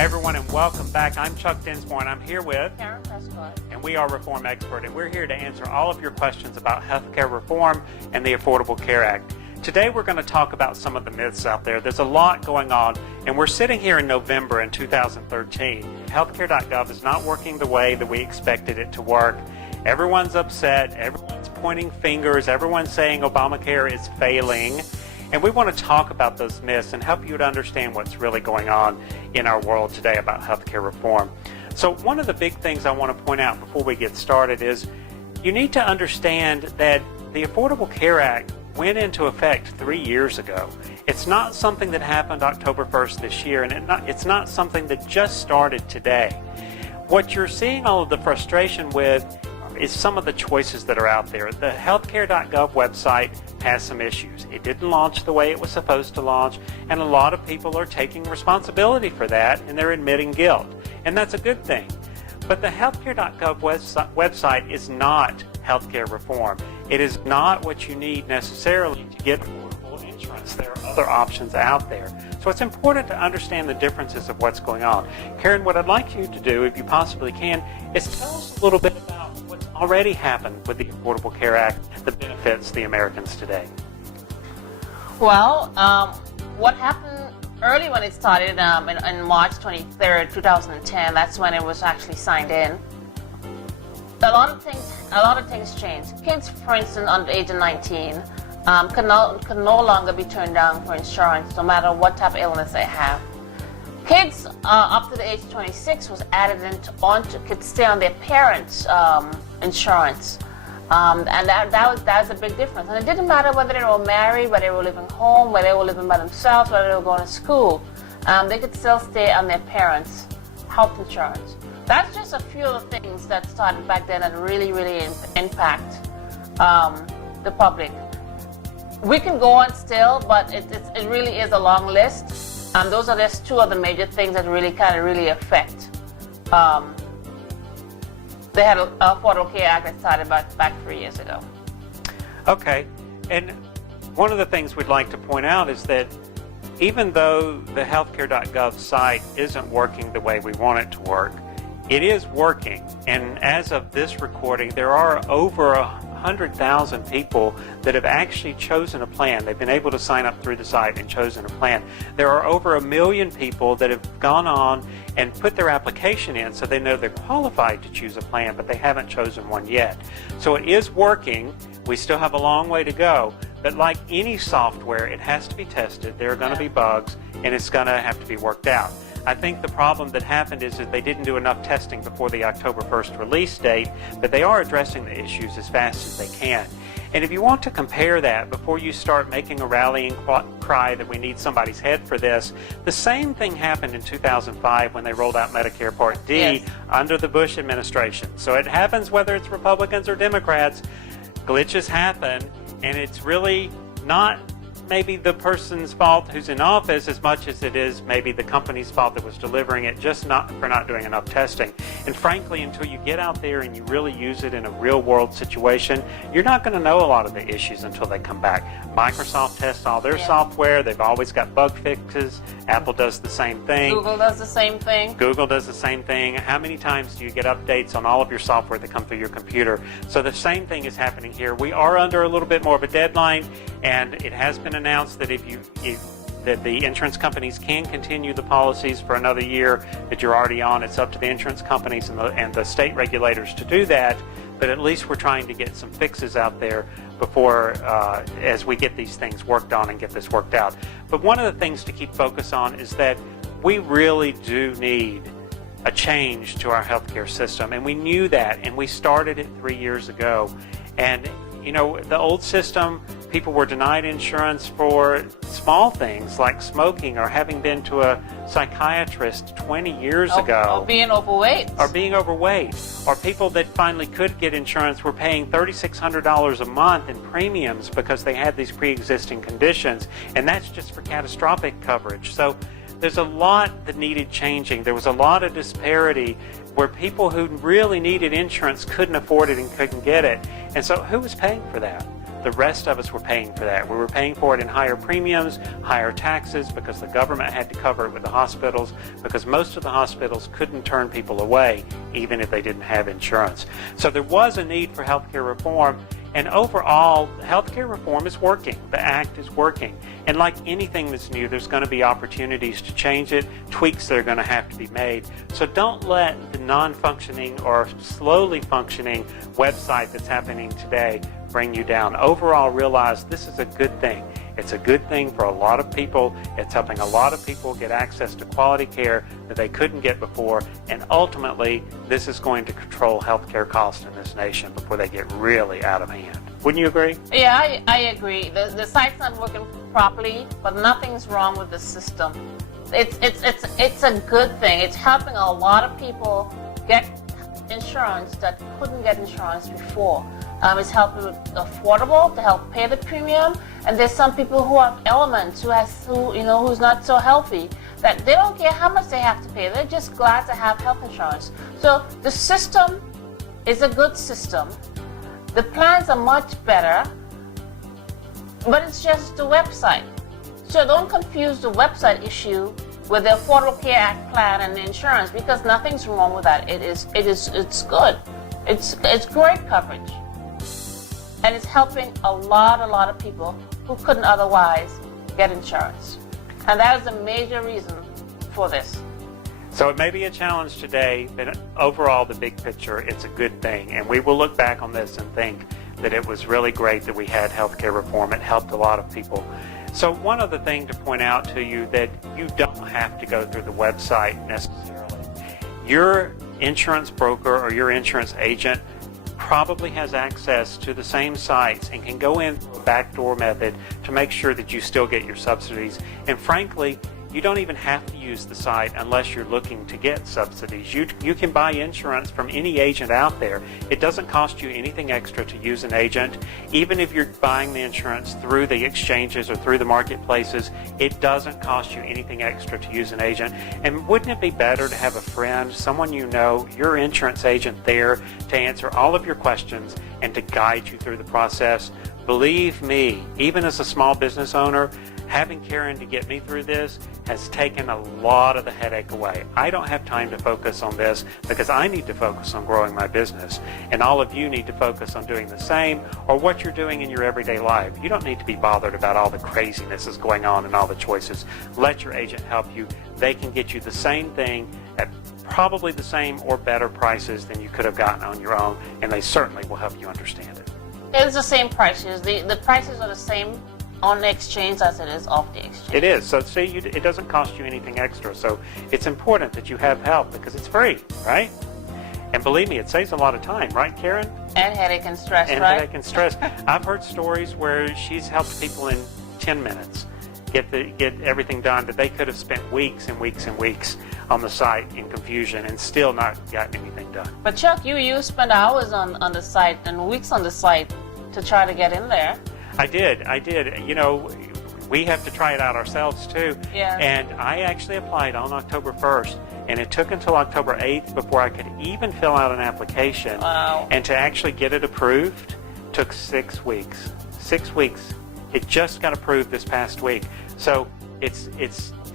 Hey everyone, and welcome back. I'm Chuck Dinsmore, and I'm here with Karen Prescott. and we are Reform Expert, and we're here to answer all of your questions about healthcare reform and the Affordable Care Act. Today we're going to talk about some of the myths out there. There's a lot going on, and we're sitting here in November in 2013. Healthcare.gov is not working the way that we expected it to work. Everyone's upset, everyone's pointing fingers, everyone's saying Obamacare is failing. And we want to talk about those myths and help you to understand what's really going on in our world today about healthcare reform. So one of the big things I want to point out before we get started is you need to understand that the Affordable Care Act went into effect 3 years ago. It's not something that happened October 1st this year, and it's not something that just started today. What you're seeing all of the frustration with is some of the choices that are out there. The healthcare.gov website has some issues. It didn't launch the way it was supposed to launch, and a lot of people are taking responsibility for that, and they're admitting guilt. And that's a good thing. But the healthcare.gov website is not healthcare reform. It is not what you need necessarily to get affordable insurance. There are other options out there. So it's important to understand the differences of what's going on. Karen, what I'd like you to do, if you possibly can, is tell us a little bit about what's already happened with the Affordable Care Act that benefits the Americans today. Well, what happened early when it started in March 23rd, 2010, that's when it was actually signed in. A lot of things changed. Kids, for instance, under the age of 19, could no longer be turned down for insurance, no matter what type of illness they have. Kids up to the age of 26 was added could stay on their parents' insurance, and that was a big difference. And it didn't matter whether they were married, whether they were living home, whether they were living by themselves, whether they were going to school. They could still stay on their parents' health insurance. That's just a few of the things that started back then that really impact the public. We can go on still, but it really is a long list. Those are just two of the major things that really affect. They had an Affordable Care Act that started back 3 years ago. Okay, and one of the things we'd like to point out is that even though the healthcare.gov site isn't working the way we want it to work, it is working. And as of this recording, there are over 100,000 people that have actually chosen a plan. They've been able to sign up through the site and chosen a plan. There are over 1 million people that have gone on and put their application in so they know they're qualified to choose a plan, but they haven't chosen one yet. So it is working. We still have a long way to go, but like any software, it has to be tested. There are going to be bugs, and it's going to have to be worked out. I think the problem that happened is that they didn't do enough testing before the October 1st release date, but they are addressing the issues as fast as they can. And if you want to compare that before you start making a rallying cry that we need somebody's head for this, the same thing happened in 2005 when they rolled out Medicare Part D under the Bush administration. So it happens whether it's Republicans or Democrats. Glitches happen, and it's really not maybe the person's fault who's in office as much as it is maybe the company's fault that was delivering it, just for not doing enough testing. And frankly, until you get out there and you really use it in a real world situation, you're not going to know a lot of the issues until they come back. Microsoft tests all their software. They've always got bug fixes. Apple does the same thing. Google does the same thing. Google does the same thing. How many times do you get updates on all of your software that come through your computer? So the same thing is happening here. We are under a little bit more of a deadline, and it has been announced that that the insurance companies can continue the policies for another year that you're already on. It's up to the insurance companies and the state regulators to do that, but at least we're trying to get some fixes out there before as we get these things worked on and get this worked out. But one of the things to keep focus on is that we really do need a change to our healthcare system, and we knew that, and we started it 3 years ago. And you know, the old system, people were denied insurance for small things like smoking or having been to a psychiatrist 20 years ago. Or being overweight. Or people that finally could get insurance were paying $3,600 a month in premiums because they had these pre-existing conditions, and that's just for catastrophic coverage. So there's a lot that needed changing. There was a lot of disparity where people who really needed insurance couldn't afford it and couldn't get it. And so who was paying for that? The rest of us were paying for that. We were paying for it in higher premiums, higher taxes, because the government had to cover it with the hospitals, because most of the hospitals couldn't turn people away even if they didn't have insurance. So there was a need for healthcare reform, and overall, healthcare reform is working. The act is working. And like anything that's new, there's going to be opportunities to change it, tweaks that are going to have to be made. So don't let the non-functioning or slowly functioning website that's happening today bring you down. Overall, realize this is a good thing. It's a good thing for a lot of people. It's helping a lot of people get access to quality care that they couldn't get before. And ultimately, this is going to control healthcare costs in this nation before they get really out of hand. Wouldn't you agree? Yeah, I agree. The site's not working properly, but nothing's wrong with the system. It's a good thing. It's helping a lot of people get insurance that couldn't get insurance before. It's helping with affordable to help pay the premium. And there's some people who have ailments, who's not so healthy, that they don't care how much they have to pay. They're just glad to have health insurance. So the system is a good system. The plans are much better, but it's just the website. So don't confuse the website issue with the Affordable Care Act plan and the insurance, because nothing's wrong with that. It's good. It's great coverage. And it's helping a lot of people who couldn't otherwise get insurance. And that is a major reason for this. So it may be a challenge today, but overall, the big picture, it's a good thing. And we will look back on this and think that it was really great that we had healthcare reform. It helped a lot of people. So one other thing to point out to you, that you don't have to go through the website necessarily. Your insurance broker or your insurance agent probably has access to the same sites and can go in through a backdoor method to make sure that you still get your subsidies. And frankly, you don't even have to use the site unless you're looking to get subsidies. You can buy insurance from any agent out there. It doesn't cost you anything extra to use an agent. Even if you're buying the insurance through the exchanges or through the marketplaces, it doesn't cost you anything extra to use an agent. And wouldn't it be better to have a friend, someone you know, your insurance agent there to answer all of your questions and to guide you through the process? Believe me, even as a small business owner, having Karen to get me through this has taken a lot of the headache away. I don't have time to focus on this because I need to focus on growing my business. And all of you need to focus on doing the same, or what you're doing in your everyday life. You don't need to be bothered about all the craziness that's going on and all the choices. Let your agent help you. They can get you the same thing at probably the same or better prices than you could have gotten on your own, and they certainly will help you understand it. It's the same prices. The prices are the same on the exchange as it is off the exchange. It is. So see, it doesn't cost you anything extra. So it's important that you have help because it's free, right? And believe me, it saves a lot of time, right, Karen? And headache and stress, and right? Headache and stress. I've heard stories where she's helped people in 10 minutes get everything done that they could have spent weeks and weeks and weeks on the site in confusion and still not gotten anything done. But Chuck, you spent hours on the site and weeks on the site to try to get in there. I did. You know, we have to try it out ourselves too. Yeah. And I actually applied on October 1st, and it took until October 8th before I could even fill out an application. Wow. And to actually get it approved took 6 weeks. 6 weeks. It just got approved this past week. So it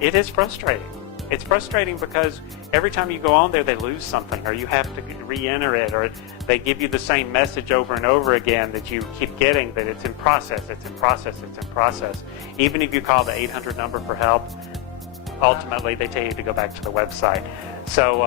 is frustrating. It's frustrating because every time you go on there, they lose something, or you have to re-enter it, or they give you the same message over and over again that you keep getting, that it's in process, it's in process, it's in process. Even if you call the 800 number for help, ultimately they tell you to go back to the website. So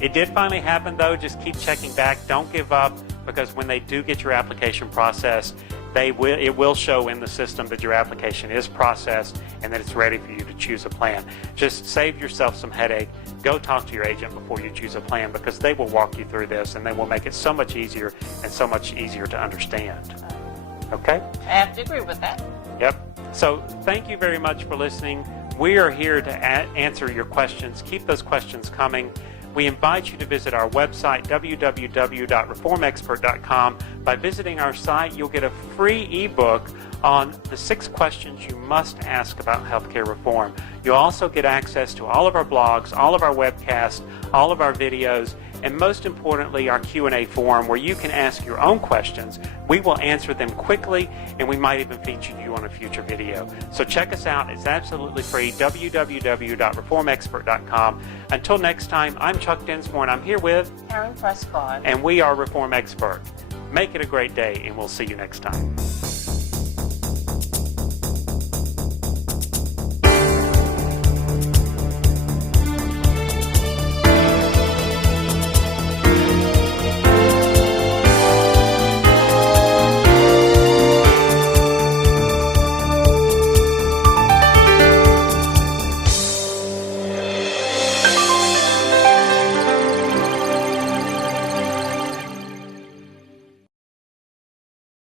it did finally happen, though. Just keep checking back. Don't give up, because when they do get your application processed, it will show in the system that your application is processed and that it's ready for you to choose a plan. Just save yourself some headache. Go talk to your agent before you choose a plan, because they will walk you through this and they will make it so much easier and so much easier to understand. Okay? I have to agree with that. Yep. So thank you very much for listening. We are here to answer your questions. Keep those questions coming. We invite you to visit our website, www.reformexpert.com. By visiting our site, you'll get a free ebook on the 6 questions you must ask about healthcare reform. You'll also get access to all of our blogs, all of our webcasts, all of our videos, and most importantly, our Q&A forum where you can ask your own questions. We will answer them quickly, and we might even feature you on a future video. So check us out. It's absolutely free, www.reformexpert.com. Until next time, I'm Chuck Dinsmore, and I'm here with Karen Prescott. and we are Reform Expert. Make it a great day, and we'll see you next time.